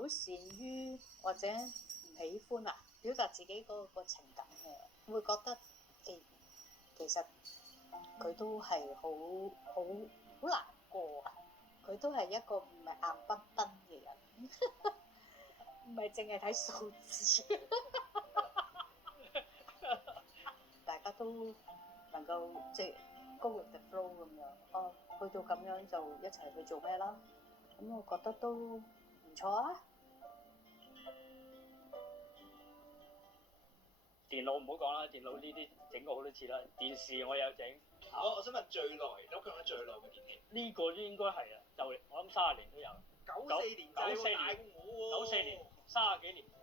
好善於或者唔喜歡啊，表達自己嗰個情感嘅，會覺得其實佢都係好難過啊！佢都係一個唔係硬崩崩嘅人，唔係淨係睇數字。大家都能夠即係 go with the flow 咁樣，去到咁樣就一齊去做咩啦？咁我覺得都唔錯啊！電腦唔好講啦，電腦呢啲整過好多次啦。電視我有整。我想問最耐，你屋企用得最耐嘅電器？呢個應該係啊，就我諗30年都有。94年就係大過我喎。94年30幾年。